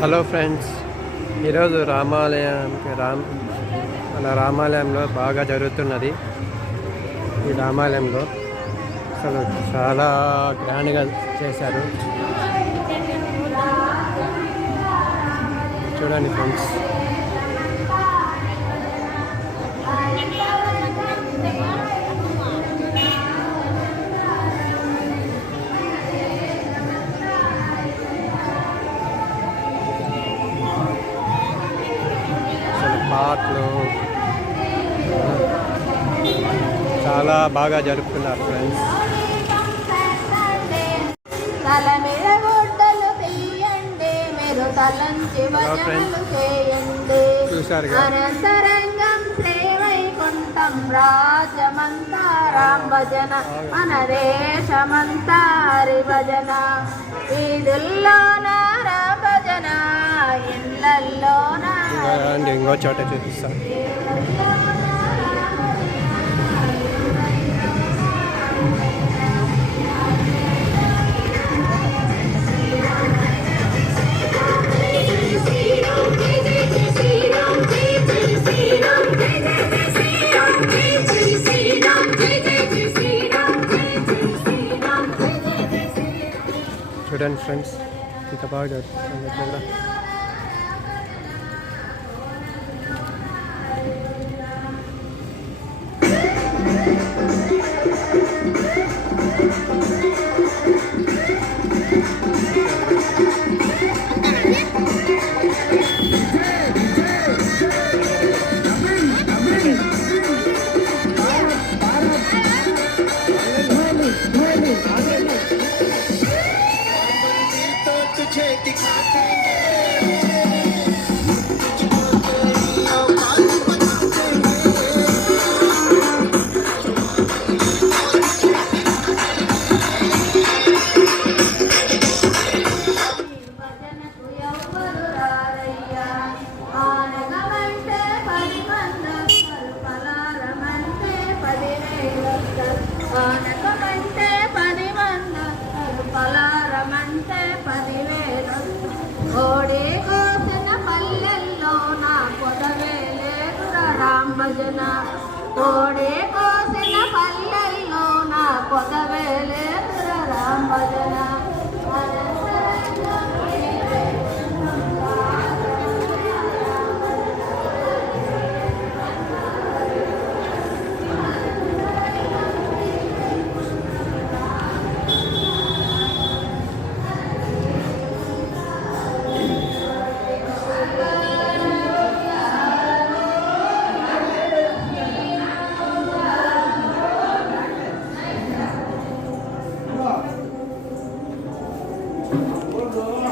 Hello friends, ఈరోజు మన రామాలయంలో బాగా జరుగుతున్నది. ఈ రామాలయంలో అసలు చాలా గ్రాండ్గా చేశారు. చూడండి ఫ్రెండ్స్, పాటలు చాలా బాగా జరుపుతున్నారు ఫ్రెండ్స్. చూశారు అనంతరంగం శ్రీవైకుంఠం రాజమంతా రామ్ భజన మన దేశమంతా హరి భజన వీధుల్లోన రామ్ భజన ఇళ్ళల్లోన ఇంకో చోట చూపిస్తాను. చూడండి ఫ్రెండ్స్, ఇంత బాగా జరుగుతుంది కూడా. భజన కోడే కోసిన పల్లెల్లో నా కొదవేలేదుర రామ్ భజన Oh,